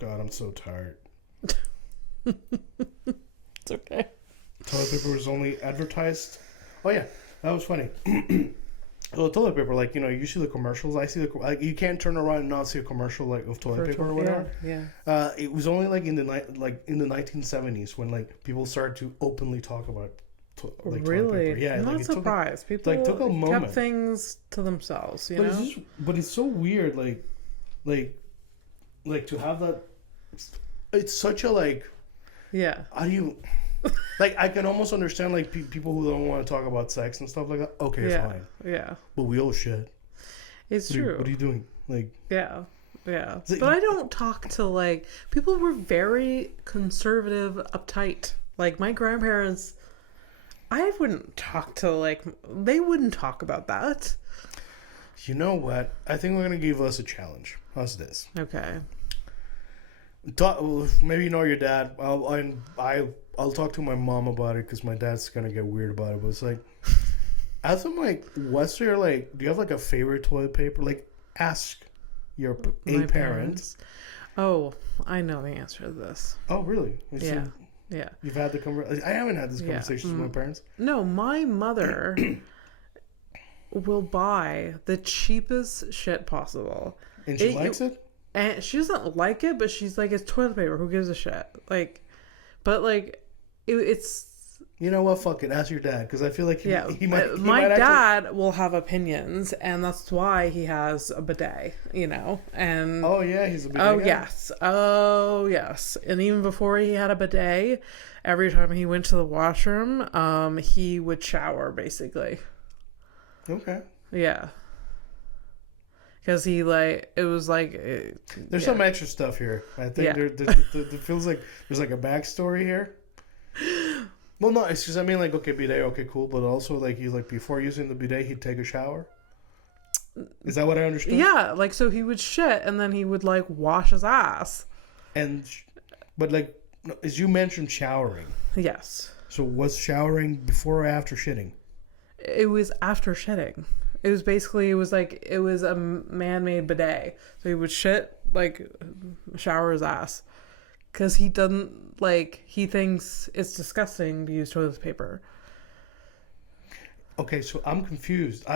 God, I'm so tired. It's okay. Toilet paper was only advertised. Oh yeah, that was funny. Well, toilet paper, like, you know, you see the commercials. I see like, you can't turn around and not see a commercial, like, of toilet paper or whatever. Yeah. It was only like in the 1970s when, like, people started to openly talk about really? Toilet paper. Yeah, I'm not surprised. People took a moment. Kept things to themselves, you know. But it's so weird, like to have that. It's such a, like. Yeah. How do you, like, I can almost understand, like, people who don't want to talk about sex and stuff like that. Okay, fine. Yeah. But we all shit. It's true. What are you doing? Like. Yeah. Yeah. But I don't talk to, like, people were very conservative, uptight. Like, my grandparents, I wouldn't talk to, like, they wouldn't talk about that. You know what? I think we're going to give us a challenge. How's this? Okay. Maybe you know your dad. I'll talk to my mom about it, because my dad's gonna get weird about it. But it's like, ask him, like, what's your, like, do you have, like, a favorite toilet paper? Like, ask your parent. Oh, I know the answer to this. Oh, really? Yeah. Yeah. You've had the conversation. I haven't had this conversation with my parents. No, my mother will buy the cheapest shit possible. And she likes it? And she doesn't like it, but she's like, it's toilet paper. Who gives a shit? Like, but like, it's... You know what? Fuck it. Ask your dad, because I feel like he might. My dad will have opinions, and that's why he has a bidet. You know, and oh yeah, he's a bidet guy? Oh yes, and even before he had a bidet, every time he went to the washroom, he would shower basically. Okay. Yeah. Because he like it was like there's some extra stuff here. I think there feels like there's like a backstory here. Well, no, it's just, I mean, like, okay, bidet, okay, cool, but also, like, he's like, before using the bidet, he'd take a shower? Is that what I understood? Yeah, like, so he would shit, and then he would, like, wash his ass. But, like, as you mentioned showering. Yes. So was showering before or after shitting? It was after shitting. It was basically, it was a man-made bidet. So he would shit, like, shower his ass. Because he doesn't, like, he thinks it's disgusting to use toilet paper. Okay, so I'm confused.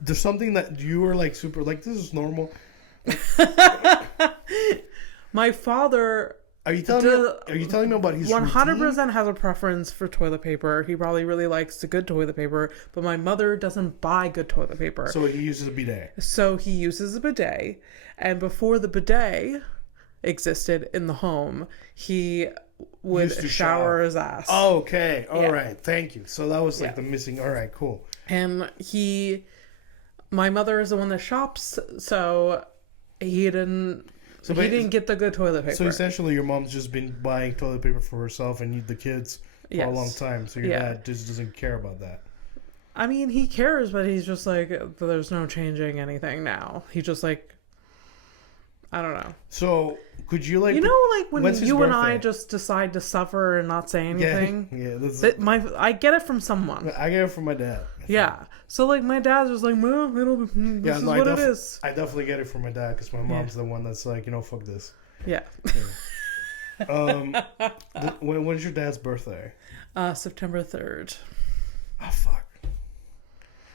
There's something that you were, like, super, like, this is normal. My father... Are you telling me about his 100% routine? has a preference for toilet paper. He probably really likes the good toilet paper. But my mother doesn't buy good toilet paper. So he uses a bidet. So he uses a bidet. And before the bidet existed in the home, he would shower his ass. Oh, okay. All right. Thank you. So that was like the missing. All right, cool. And my mother is the one that shops, so he didn't get the good toilet paper. So essentially your mom's just been buying toilet paper for herself and the kids for a long time. So your dad just doesn't care about that. I mean, he cares, but he's just like, there's no changing anything now. He just like, I don't know. So could you like... You know, like when you and I just decide to suffer and not say anything? Yeah. I get it from someone. I get it from my dad. Yeah. So like my dad's just like, Mom, this is what it is. I definitely get it from my dad because my mom's the one that's like, fuck this. Yeah. When's your dad's birthday? September 3rd. Oh, fuck.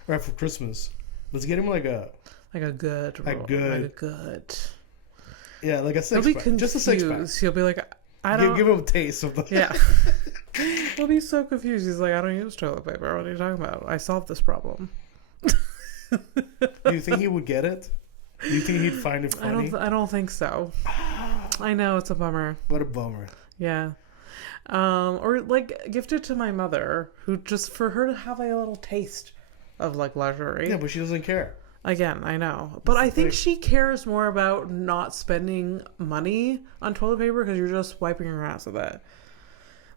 Right, for Christmas. Let's get him like a good... Yeah, like a six pack. Just a six pack. He'll be like, I don't... Give him a taste of the... Yeah. He'll be so confused. He's like, I don't use toilet paper. What are you talking about? I solved this problem. Do you think he would get it? Do you think he'd find it funny? I don't think so. I know, it's a bummer. What a bummer. Yeah. Or like gift it to my mother, who just for her to have a little taste of like luxury. Yeah, but she doesn't care. Again, I know. But I think she cares more about not spending money on toilet paper because you're just wiping your ass with it.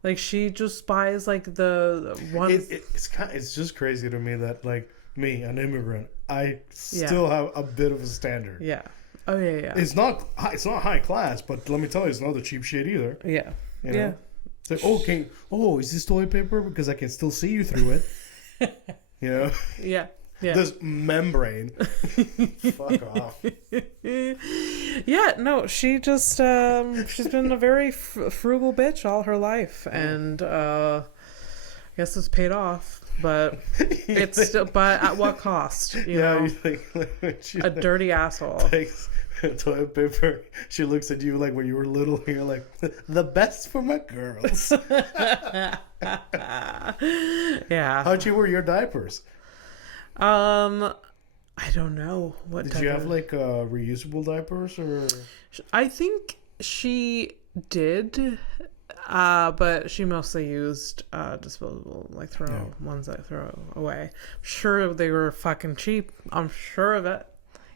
Like, she just buys, like, the one... It's just crazy to me that, like, me, an immigrant, I still have a bit of a standard. Yeah. Oh, yeah. It's not high class, but let me tell you, it's not the cheap shit either. Yeah. You know? It's like, is this toilet paper? Because I can still see you through it. You know? Yeah. This membrane. Fuck off. Yeah, no, she just she's been a very frugal bitch all her life, and I guess it's paid off, but it's still, but at what cost? You know, a dirty asshole. Takes toilet paper. She looks at you like when you were little. And you're like, the best for my girls. Yeah. How'd you wear your diapers? I don't know. Did you have like reusable diapers or? I think she did, but she mostly used disposable, like ones that throw away. I'm sure they were fucking cheap. I'm sure of it.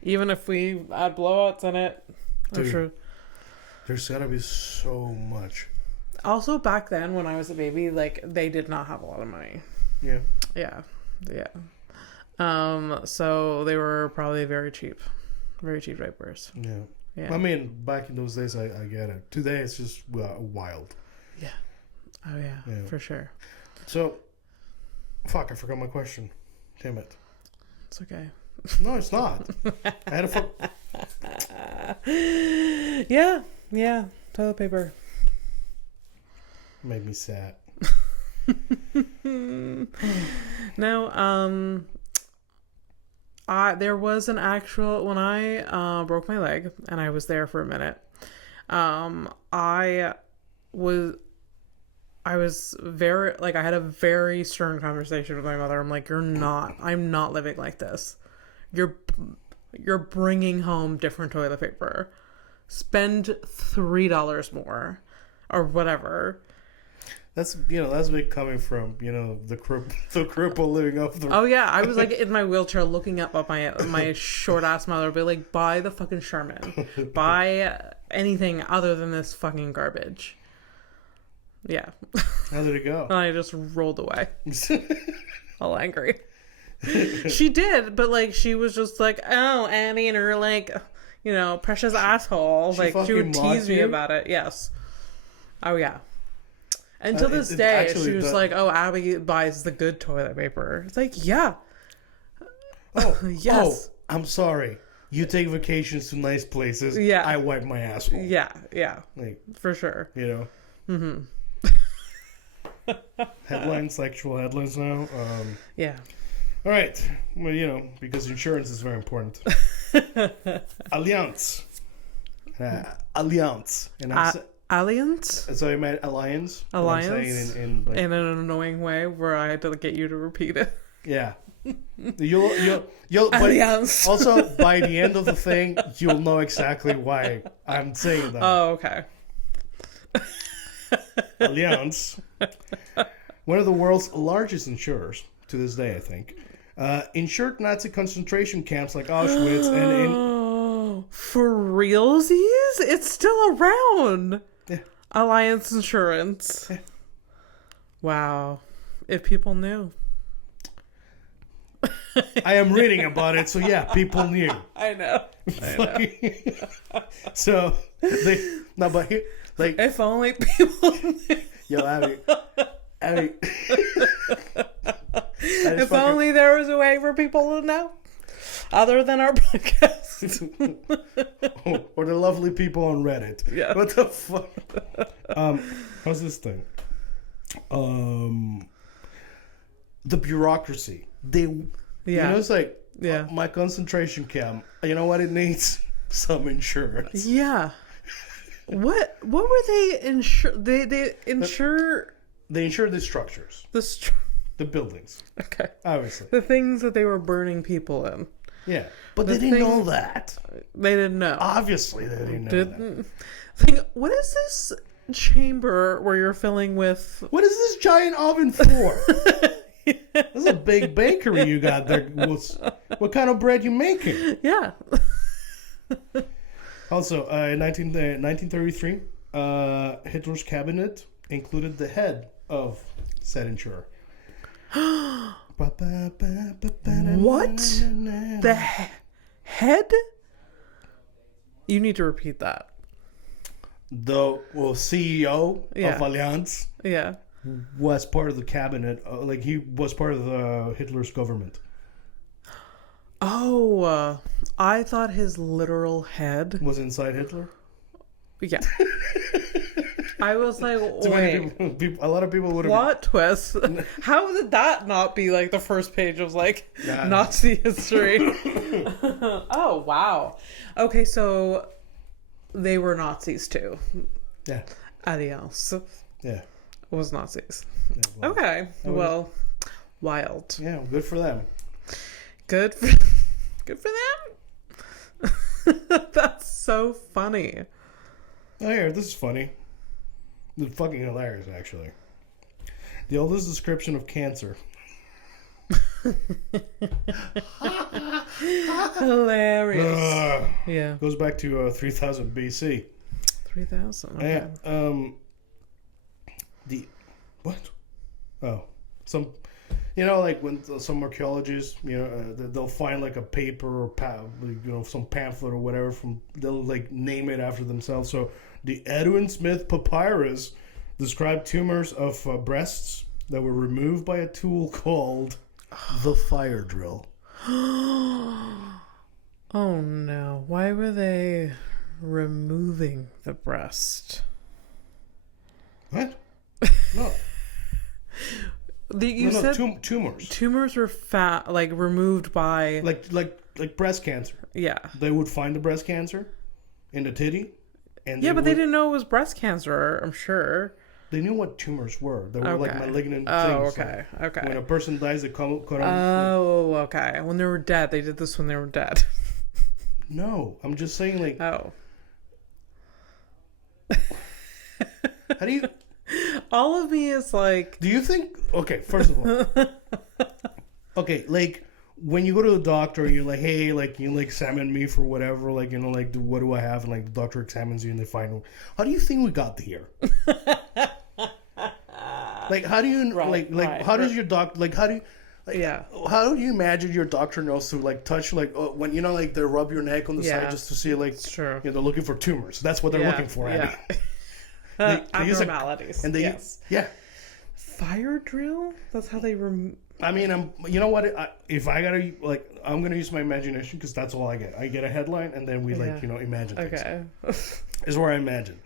Even if we add blowouts in it, I'm sure. There's gotta be so much. Also, back then when I was a baby, like they did not have a lot of money. Yeah. Yeah. So they were probably very cheap diapers. Yeah. I mean, back in those days, I get it. Today, it's just wild. Yeah. Oh yeah, for sure. So, fuck, I forgot my question. Damn it. It's okay. No, it's not. I had a Yeah. Toilet paper. Made me sad. Now, There was an actual, when I broke my leg and I was there for a minute, I was very, like, I had a very stern conversation with my mother. I'm like, I'm not living like this. You're bringing home different toilet paper. Spend $3 more or whatever. That's big coming from, the cripple living off the... Oh, yeah. I was, like, in my wheelchair looking up at my short-ass mother, be like, buy the fucking Sherman. Buy anything other than this fucking garbage. Yeah. How did it go? And I just rolled away. All angry. She did, but, like, she was just like, oh, Abby and her, like, precious asshole. She would tease me about it. Yes. Oh, yeah. Until this day, she was like, oh, Abby buys the good toilet paper. It's like, yeah. Oh, yes. Oh, I'm sorry. You take vacations to nice places. Yeah. I wipe my asshole. Yeah, yeah. Like, for sure. Mm-hmm. Headlines, actual headlines now. Yeah. All right. Well, because insurance is very important. Allianz. Allianz. And Alliance? So I meant alliance. Alliance? In an annoying way where I had to get you to repeat it. Yeah. You'll Alliance. Also, by the end of the thing, you'll know exactly why I'm saying that. Oh, okay. Allianz. One of the world's largest insurers to this day, I think. Insured Nazi concentration camps like Auschwitz For realsies? It's still around. Yeah. Alliance Insurance. Yeah. Wow. If people knew. I am reading about it, so yeah, people knew. I know. So, but here, like... If only people knew. Yo, Abby. If only there was a way for people to know. Other than our podcast. Or the lovely people on Reddit. Yeah. What the fuck? How's this thing? The bureaucracy. It's like, my concentration camp, you know what it needs? Some insurance. Yeah. What were they insure? They insure... They insure the structures. The buildings. Okay. Obviously. The things that they were burning people in. Yeah. But they didn't know that. They didn't know. Obviously they didn't know that. What is this chamber where you're filling with... What is this giant oven for? This is a big bakery you got there. What kind of bread you making? Yeah. Also, in 1933, Hitler's cabinet included the head of said insurer. What? The head? You need to repeat that. The CEO of Allianz was part of the cabinet. He was part of Hitler's government. Oh, I thought his literal head was inside Hitler. Yeah. I was like, wait. A lot of people would have... Plot twist. How did that not be like the first page of like Nazi history? Oh, wow. Okay, so they were Nazis too. Yeah. Adios. Yeah. Was Nazis. Yeah, well, okay. Well, wild. Yeah, good for them. Good for them? That's so funny. Oh, yeah, this is funny. It's fucking hilarious, actually. The oldest description of cancer. Hilarious. Yeah. Goes back to 3000 BC. 3000. Okay. Yeah. What? Oh, some. Like when some archaeologists, they'll find like a paper or some pamphlet or whatever they'll like name it after themselves. So the Edwin Smith Papyrus described tumors of breasts that were removed by a tool called the fire drill. Oh no! Why were they removing the breast? What? No. You said tumors. Tumors were removed by like breast cancer. Yeah. They would find the breast cancer in the titty, and they didn't know it was breast cancer. I'm sure. They knew what tumors were. They were like malignant things. Oh, okay. Like when a person dies, they come. Okay. When they were dead, they did this when they were dead. No, I'm just saying, like. Oh. How do you? All of me is like. Do you think? Okay, first of all. Okay, like when you go to the doctor, and you're like, hey, like you examine me for whatever, like like what do I have, and like the doctor examines you, and they find. How do you think we got here? Like, how do you how does your doctor how do you? Like, how do you imagine your doctor knows to like touch when like they rub your neck on the side just to see they're looking for tumors. That's what they're looking for. Yeah. Abnormalities. And they fire drill. That's how they I mean, you know what? If I gotta I'm gonna use my imagination because that's all I get. I get a headline and then we imagine things. Okay. Is where I imagine.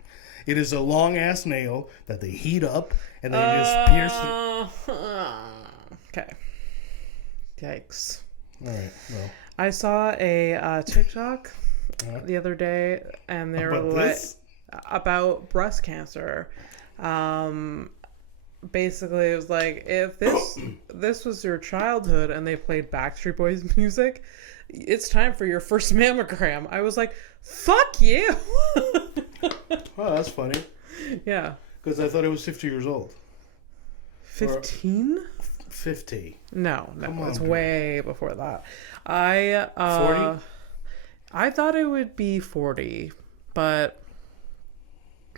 It is a long ass nail that they heat up and they just pierce. Okay. Yikes. All right. Well, I saw a TikTok the other day, and they were about breast cancer. Basically, it was like if this was your childhood and they played Backstreet Boys music, it's time for your first mammogram. I was like, fuck you. Oh, that's funny. Yeah. Because I thought it was 50 years old. 15? 50. No, it's way before that. 40? I thought it would be 40, but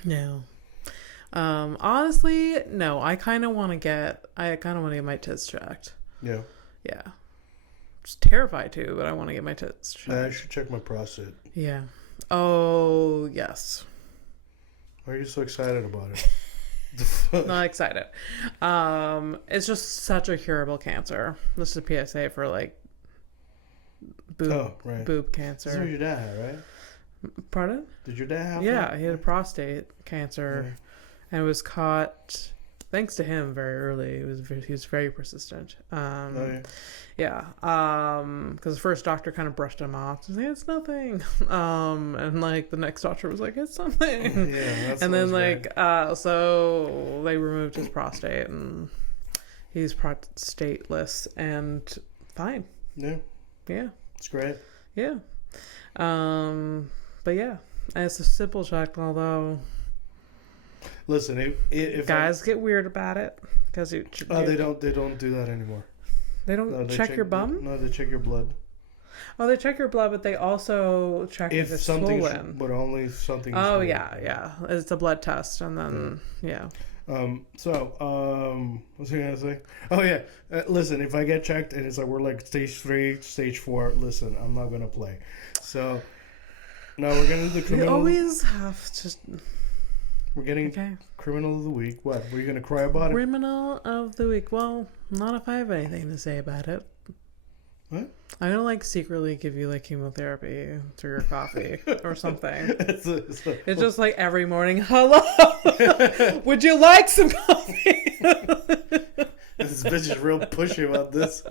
no. Honestly, no. I kind of want to get my tits checked. Yeah. Yeah. Just terrified too, but I want to get my tits checked. I should check my prostate. Yeah. Oh, yes. Why are you so excited about it? Not excited. It's just such a curable cancer. This is a PSA for boob cancer. This is what your dad had, right? Pardon? Did your dad have that? Yeah, he had a prostate cancer, and it was caught thanks to him very early. He was very persistent. Yeah. Because the first doctor kind of brushed him off and said, it's nothing. And the next doctor was like, it's something. Yeah, and then so they removed his prostate and he's prostateless and fine. Yeah. Yeah. It's great. Yeah. But yeah, and it's a simple check, although. Listen, if guys get weird about it because they don't do that anymore. They don't check your bum? No, they check your blood. Oh, they check your blood, but they also check if it's swollen. But only something. Oh, yeah. It's a blood test, and then, yeah. What's I gonna say? Oh, yeah. Listen, if I get checked and it's like we're stage 3, stage 4, listen, I'm not gonna play. So, now we're gonna do the criminal. You always have to... We're getting Criminal of the Week. What? Were you going to cry about it? Criminal of the Week. Well, not if I have anything to say about it. What? I'm going to secretly give you chemotherapy through your coffee or something. It's just every morning, hello, would you like some coffee? This bitch is real pushy about this.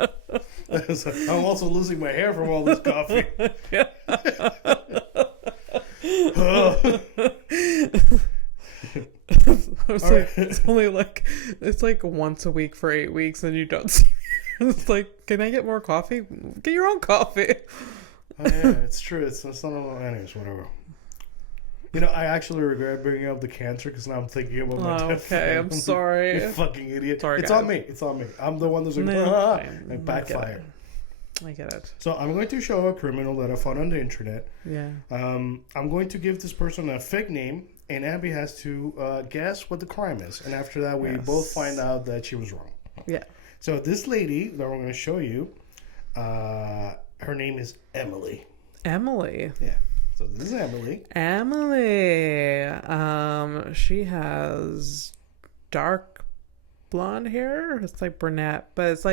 I'm also losing my hair from all this coffee. It's only it's once a week for 8 weeks and you don't see me. It's can I get more coffee? Get your own coffee. Oh yeah, it's true. It's not anyways, whatever. I actually regret bringing up the cancer because now I'm thinking about my death. Okay, I'm sorry. You fucking idiot. Sorry, it's guys. on me. It's on me. I'm the one that's backfire. I get it. So I'm going to show a criminal that I found on the internet. Yeah. I'm going to give this person a fake name, and Abby has to guess what the crime is. And after that, we both find out that she was wrong. Yeah. So this lady that we're going to show you, her name is Emily. Emily. Yeah. So this is Emily. Emily. She has dark blonde hair. It's brunette, but it's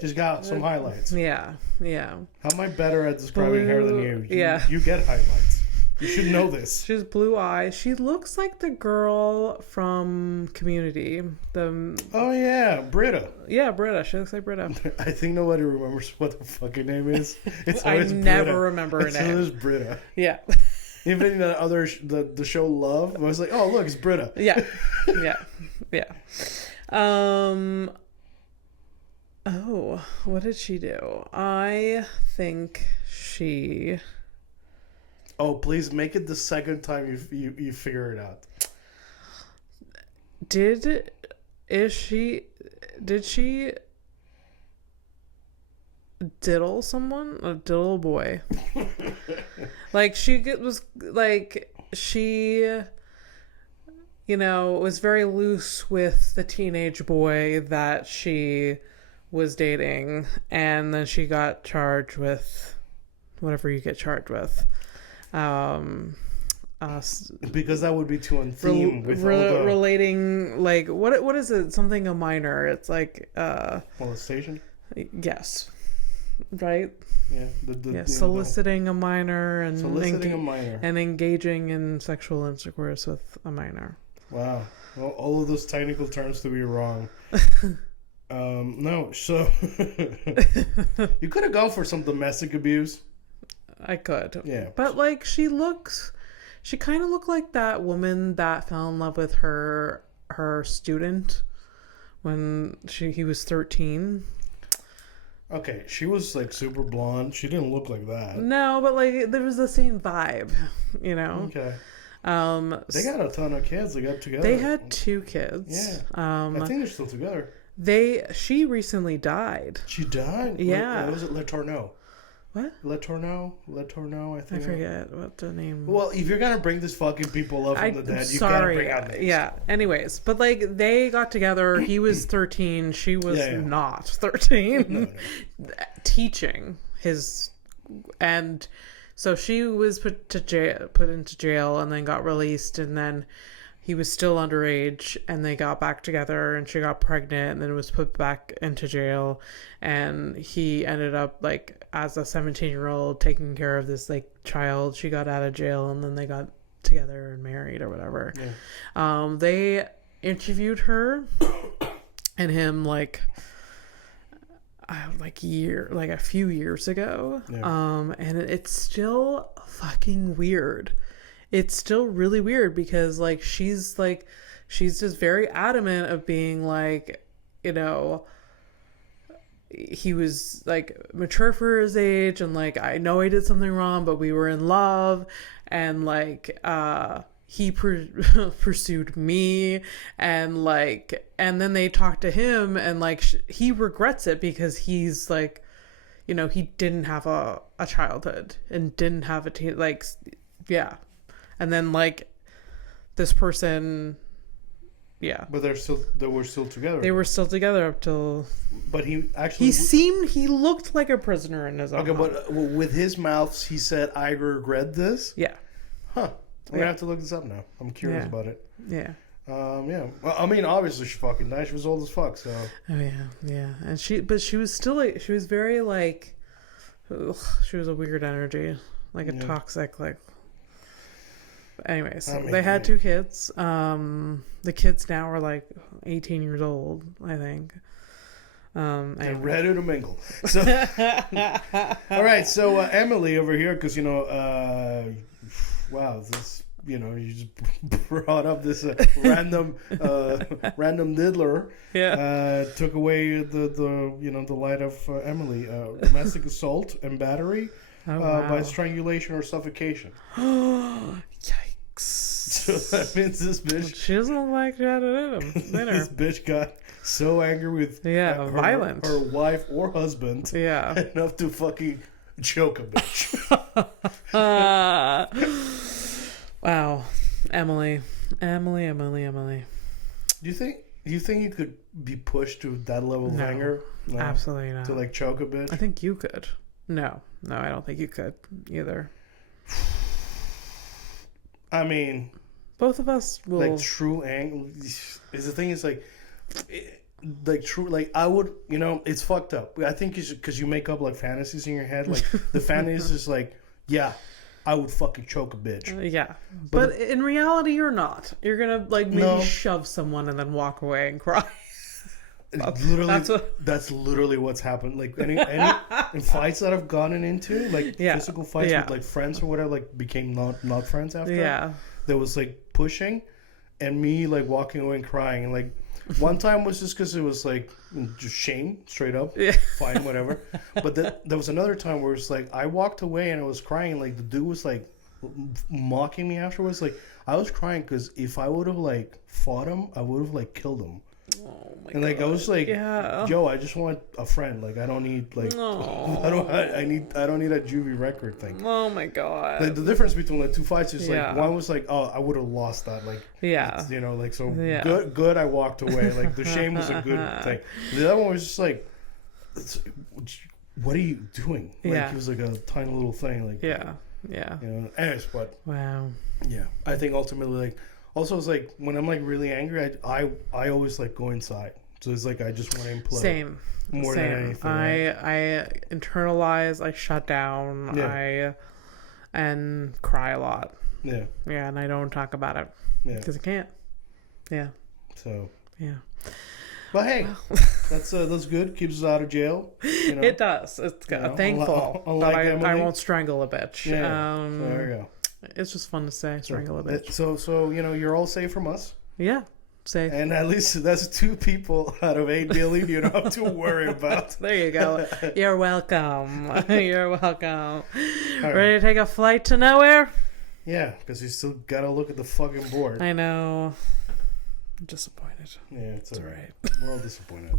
she's got some highlights. Yeah. How am I better at describing hair than you? Yeah. You get highlights. You should know this. She has blue eyes. She looks like the girl from Community. Oh yeah, Britta. Yeah, Britta. She looks like Britta. I think nobody remembers what the fucking name is. It's I always never Britta. remember her name. It's Britta. Yeah. Even the other the show Love, I was like, oh look, it's Britta. Yeah. Yeah. Oh, what did she do? I think she. Oh, please make it the second time you figure it out. Did she diddle someone? A diddle boy? Like was like she, was very loose with the teenage boy that she was dating, and then she got charged with whatever you get charged with. Because that would be too on theme with relating, like what is it? Something a minor. It's like molestation. Yes, right. Yeah, soliciting a minor and and engaging in sexual intercourse with a minor. Wow, well, all of those technical terms to be wrong. No, so you could have gone for some domestic abuse. I could. Yeah. But like she kind of looked like that woman that fell in love with her student when he was 13. Okay, she was like super blonde. She didn't look like that. No, but like there was the same vibe, Okay. They got a ton of kids. They got together. They had 2 kids. Yeah. I think they're still together. She recently died. She died? Yeah. Was it Le Tourneau? What? Le Tourneau, I think. I forget what the name. Well, if you're gonna bring this fucking people up from the dead, you gotta bring out names. Yeah. Anyways, but like they got together. He was 13. She was not 13. No. Teaching his, and so she was put into jail, and then got released, and then he was still underage, and they got back together, and she got pregnant, and then was put back into jail, and he ended up like as a 17-year-old taking care of this like child. She got out of jail, and then they got together and married or whatever. Yeah. They interviewed her and him like a few years ago. Yeah. And it's still fucking weird. It's still really weird because like she's just very adamant of being like, he was like mature for his age, and like I know I did something wrong, but we were in love, and like he pursued me, and like, and then they talked to him, and like he regrets it because he's like, he didn't have a childhood and didn't have a like, yeah. And then like this person, yeah. But they were still together. They were still together up till. But he looked like a prisoner in his own. Okay, but with his mouth, he said, "I regret this." Yeah. Huh. I'm gonna have to look this up now. I'm curious about it. Yeah. Yeah. Well, I mean, obviously she fucking died. She was old as fuck. So. Oh yeah. And she was still like, she was very like, she was a weird energy, like a toxic like. Anyways, they had 2 kids. The kids now are like 18 years old, I think. They're ready to mingle. So, all right. So Emily over here, because wow, this you just brought up this random diddler. Yeah. Took away the light of Emily. Domestic assault and battery by strangulation or suffocation. Yikes. So that means this bitch. She doesn't look like she had it in him. This bitch got so angry with violent. Her wife or husband. Yeah. Enough to fucking choke a bitch. Wow. Emily. Do you think you could be pushed to that level of anger? No, absolutely not. To like choke a bitch? I think you could. No, I don't think you could either. I mean, both of us will. Like true anger is the thing. Is like true. Like I would, it's fucked up. I think you should, because you make up like fantasies in your head. Like the fantasy is like, yeah, I would fucking choke a bitch. Yeah. But in reality, you're not. You're going to, like, maybe shove someone and then walk away and cry. That's literally what's happened. Like, any in fights that I've gotten into, like, physical fights with, like, friends or whatever, like, became not friends after. Yeah. There was, like, pushing and me, like, walking away and crying. And, like, one time was just because it was, like, just shame, straight up. Yeah. Fine, whatever. But there was another time where it's like, I walked away and I was crying. And, like, the dude was, like, mocking me afterwards. Like, I was crying because if I would have, like, fought him, I would have, like, killed him. Oh my and like God. I was like, Joe, I just want a friend. Like I don't need like I don't need a juvie record thing. Oh my God. Like the difference between the two fights is like one was like, oh, I would have lost that. Like you know, like so good. I walked away. Like the shame was a good thing. The other one was just like, what are you doing? Like it was like a tiny little thing. Like yeah. You know. Anyways, but wow. Yeah, I think ultimately like. Also, it's like when I'm like really angry, I always like go inside. So it's like I just want to implode. Same. More than anything. I internalize. I shut down. Yeah. And cry a lot. Yeah. Yeah, and I don't talk about it. Yeah. Because I can't. Yeah. So. Yeah. But hey, that's good. Keeps us out of jail. You know? It does. It's good. You know, thankful. Unlike I won't strangle a bitch. Yeah. So there you go. It's just fun to say, strangle a bitch. So you know, you're all safe from us. Yeah, safe. And at least that's 2 people out of 8 billion you don't have to worry about. There you go. You're welcome. You're welcome. Right. Ready to take a flight to nowhere? Yeah, because you still got to look at the fucking board. I know. I'm disappointed. Yeah, it's all right. We're all disappointed.